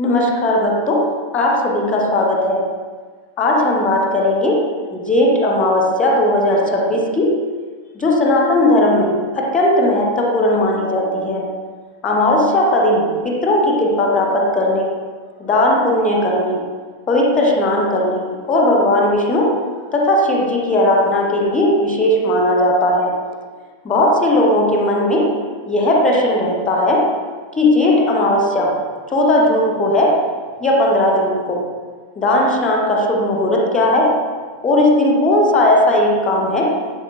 नमस्कार भक्तों, आप सभी का स्वागत है। आज हम बात करेंगे जेठ अमावस्या 2026 की, जो सनातन धर्म में अत्यंत महत्वपूर्ण मानी जाती है। अमावस्या का दिन पितरों की कृपा प्राप्त करने, दान पुण्य करने, पवित्र स्नान करने और भगवान विष्णु तथा शिव जी की आराधना के लिए विशेष माना जाता है। बहुत से लोगों के मन में यह प्रश्न रहता है कि जेठ अमावस्या 14 जून को है या 15 जून को। दान स्नान का शुभ मुहूर्त क्या है और इस दिन कौन सा ऐसा एक काम है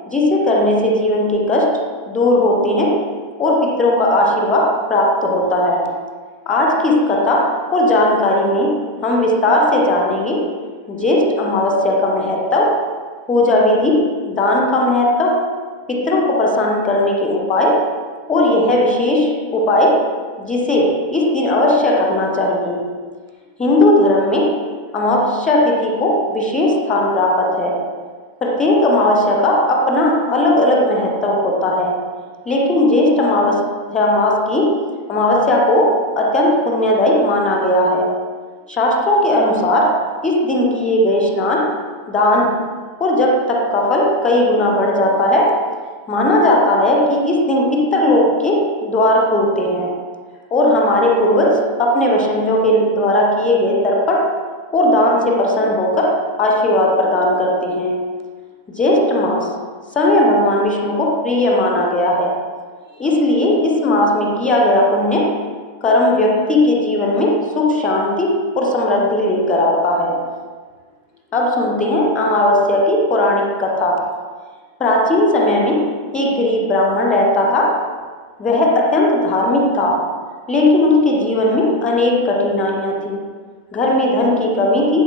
जिसे करने से जीवन के कष्ट दूर होते हैं और पितरों का आशीर्वाद प्राप्त होता है। आज की इस कथा और जानकारी में हम विस्तार से जानेंगे ज्येष्ठ अमावस्या का महत्व, पूजा विधि, दान का महत्व, पितरों को प्रसन्न करने के उपाय और यह विशेष उपाय जिसे इस दिन अवश्य करना चाहिए। हिंदू धर्म में अमावस्या तिथि को विशेष स्थान प्राप्त है। प्रत्येक अमावस्या का अपना अलग अलग महत्व होता है, लेकिन ज्येष्ठ अमावस्या मास की अमावस्या को अत्यंत पुण्यदायी माना गया है। शास्त्रों के अनुसार इस दिन किए गए स्नान, दान और जप तक का फल कई गुना बढ़ जाता है। माना जाता है कि इस दिन पितरलोक के द्वार खुलते हैं और हमारे पूर्वज अपने वंशजों के द्वारा किए गए तर्पण और दान से प्रसन्न होकर आशीर्वाद प्रदान करते हैं। ज्येष्ठ मास समय भगवान विष्णु को प्रिय माना गया है, इसलिए इस मास में किया गया पुण्य कर्म व्यक्ति के जीवन में सुख, शांति और समृद्धि लेकर आता है। अब सुनते हैं अमावस्या की पौराणिक कथा। प्राचीन समय में एक गरीब ब्राह्मण रहता था। वह अत्यंत धार्मिक था, लेकिन उसके जीवन में अनेक कठिनाइयाँ थीं। घर में धन की कमी थी,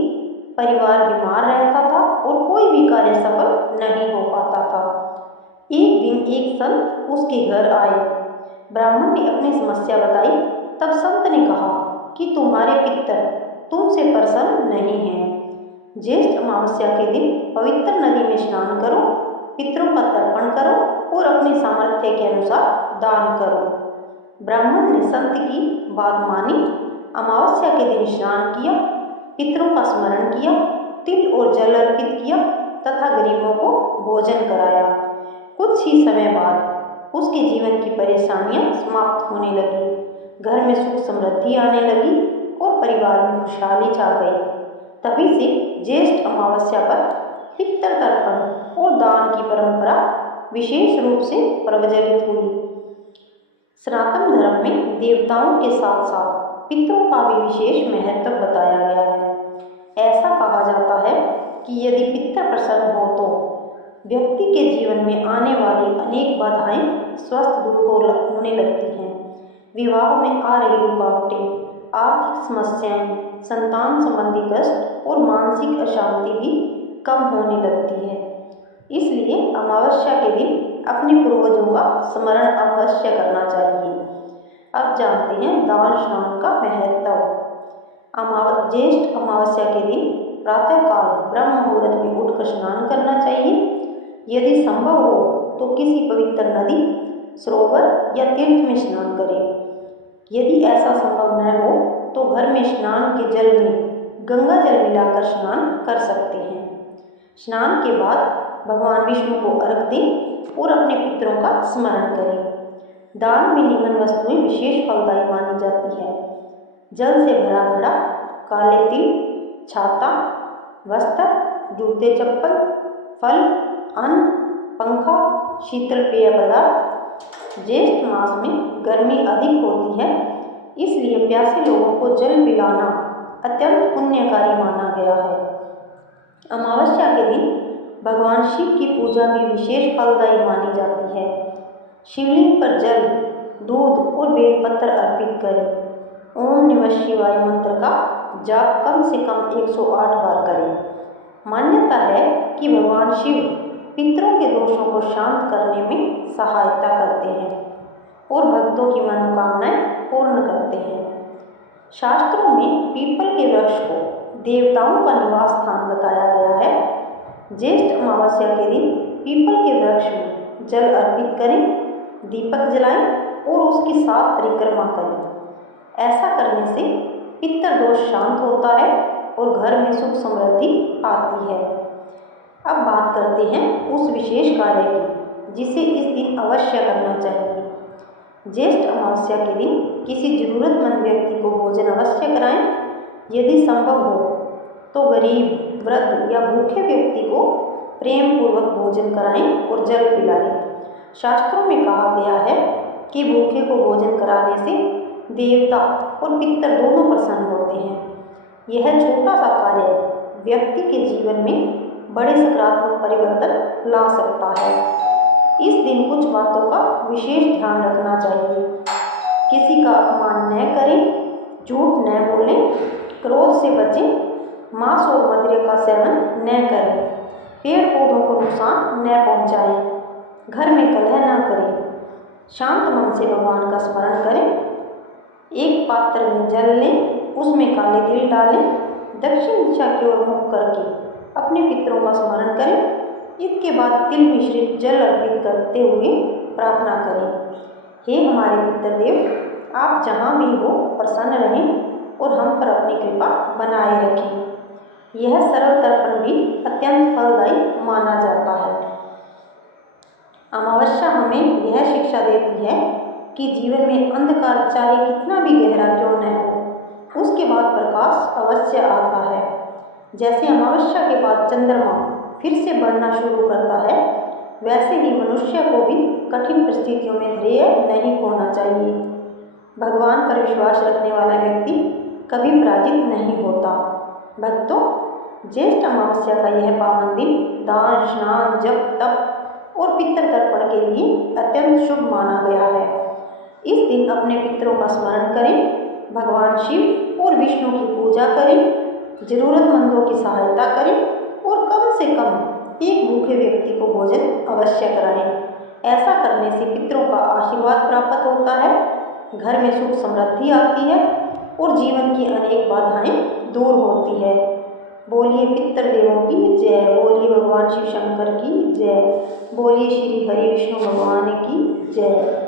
परिवार बीमार रहता था और कोई भी कार्य सफल नहीं हो पाता था। एक दिन एक संत उसके घर आए। ब्राह्मण ने अपनी समस्या बताई। तब संत ने कहा कि तुम्हारे पितर तुमसे प्रसन्न नहीं हैं। ज्येष्ठ अमावस्या के दिन पवित्र नदी में स्नान करो, पितरों का तर्पण करो और अपने सामर्थ्य के अनुसार दान करो। ब्राह्मण ने संत की बात मानी। अमावस्या के दिन स्नान किया, पितरों का स्मरण किया, तिल और जल अर्पित किया तथा गरीबों को भोजन कराया। कुछ ही समय बाद उसके जीवन की परेशानियां समाप्त होने लगी। घर में सुख समृद्धि आने लगी और परिवार में खुशहाली छा गई। तभी से ज्येष्ठ अमावस्या पर पितृ तर्पण और दान की परंपरा विशेष रूप से प्रज्वलित हुई। सनातन धर्म में देवताओं के साथ साथ पितरों का भी विशेष महत्व बताया गया है। ऐसा कहा जाता है कि यदि पितर प्रसन्न हो तो व्यक्ति के जीवन में आने वाली अनेक बाधाएं स्वस्थ दूर होने लगती हैं। विवाह में आ रही रुकावटें, आर्थिक समस्याएं, संतान संबंधी कष्ट और मानसिक अशांति भी कम होने लगती है। इसलिए अमावस्या के दिन अपने पूर्वजों का स्मरण अवश्य करना चाहिए। अब जानते हैं दान स्नान का महत्व। ज्येष्ठ अमावस्या के दिन प्रातःकाल ब्रह्म मुहूर्त में उठकर स्नान करना चाहिए। यदि संभव हो तो किसी पवित्र नदी, सरोवर या तीर्थ में स्नान करें। यदि ऐसा संभव न हो तो घर में स्नान के जल में गंगा जल मिलाकर स्नान कर सकते हैं। स्नान के बाद भगवान विष्णु को अर्घ दें और अपने पितरों का स्मरण करें। दान में निम्न वस्तुएं विशेष फलदायी मानी जाती है। जल से भरा घड़ा, काले तिल, छाता, वस्त्र, जूते चप्पल, फल, अन्न, पंखा, शीतल पेय पदार्थ। ज्येष्ठ मास में गर्मी अधिक होती है, इसलिए प्यासे लोगों को जल पिलाना अत्यंत पुण्यकारी माना गया है। अमावस्या के दिन भगवान शिव की पूजा भी विशेष फलदायी मानी जाती है। शिवलिंग पर जल, दूध और बेलपत्र अर्पित करें। ओम नमः शिवाय मंत्र का जाप कम से कम 108 बार करें। मान्यता है कि भगवान शिव पितरों के दोषों को शांत करने में सहायता करते हैं और भक्तों की मनोकामनाएं पूर्ण करते हैं। शास्त्रों में पीपल के वृक्ष को देवताओं का निवास स्थान बताया गया है। ज्येष्ठ अमावस्या के दिन पीपल के वृक्ष में जल अर्पित करें, दीपक जलाएं और उसकी सात परिक्रमा करें। ऐसा करने से पितृदोष शांत होता है और घर में सुख समृद्धि आती है। अब बात करते हैं उस विशेष कार्य की जिसे इस दिन अवश्य करना चाहिए। ज्येष्ठ अमावस्या के दिन किसी जरूरतमंद व्यक्ति को भोजन अवश्य कराएं। यदि संभव हो तो गरीब, वृद्ध या भूखे व्यक्ति को प्रेम पूर्वक भोजन कराएं और जल पिलाएं। शास्त्रों में कहा गया है कि भूखे को भोजन कराने से देवता और पितर दोनों प्रसन्न होते हैं। यह छोटा सा कार्य व्यक्ति के जीवन में बड़े सकारात्मक परिवर्तन ला सकता है। इस दिन कुछ बातों का विशेष ध्यान रखना चाहिए। किसी का अपमान न करें, झूठ न बोलें, क्रोध से बचें, मांस और मदिरा का सेवन न करें, पेड़ पौधों को नुकसान न पहुंचाएं, घर में कलह न करें, शांत मन से भगवान का स्मरण करें, एक पात्र में जल लें, उसमें काले तिल डालें, दक्षिण दिशा की ओर मुख करके अपने पितरों का स्मरण करें। इसके बाद तिल मिश्रित जल अर्पित करते हुए प्रार्थना करें, हे हमारे पितृदेव, आप जहाँ भी हो प्रसन्न रहें और हम पर अपनी कृपा बनाए रखें। यह सरल तर्पण भी अत्यंत फलदायी माना जाता है। अमावस्या हमें यह शिक्षा देती है कि जीवन में अंधकार चाहे कितना भी गहरा क्यों न हो, उसके बाद प्रकाश अवश्य आता है। जैसे अमावस्या के बाद चंद्रमा फिर से बढ़ना शुरू करता है, वैसे ही मनुष्य को भी कठिन परिस्थितियों में धैर्य नहीं खोना चाहिए। भगवान पर विश्वास रखने वाला व्यक्ति कभी पराजित नहीं होता। भक्तों, ज्येष्ठ अमावस्या का यह पावन दिन दान, स्नान, जप, तप और पितृ तर्पण के लिए अत्यंत शुभ माना गया है। इस दिन अपने पितरों का स्मरण करें, भगवान शिव और विष्णु की पूजा करें, जरूरतमंदों की सहायता करें और कम से कम एक भूखे व्यक्ति को भोजन अवश्य कराएं। ऐसा करने से पितरों का आशीर्वाद प्राप्त होता है, घर में सुख समृद्धि आती है और जीवन की अनेक बाधाएं दूर होती है। बोलिए पितृदेवों की जय, बोलिए भगवान शिव शंकर की जय, बोलिए श्री हरि विष्णु भगवान की जय।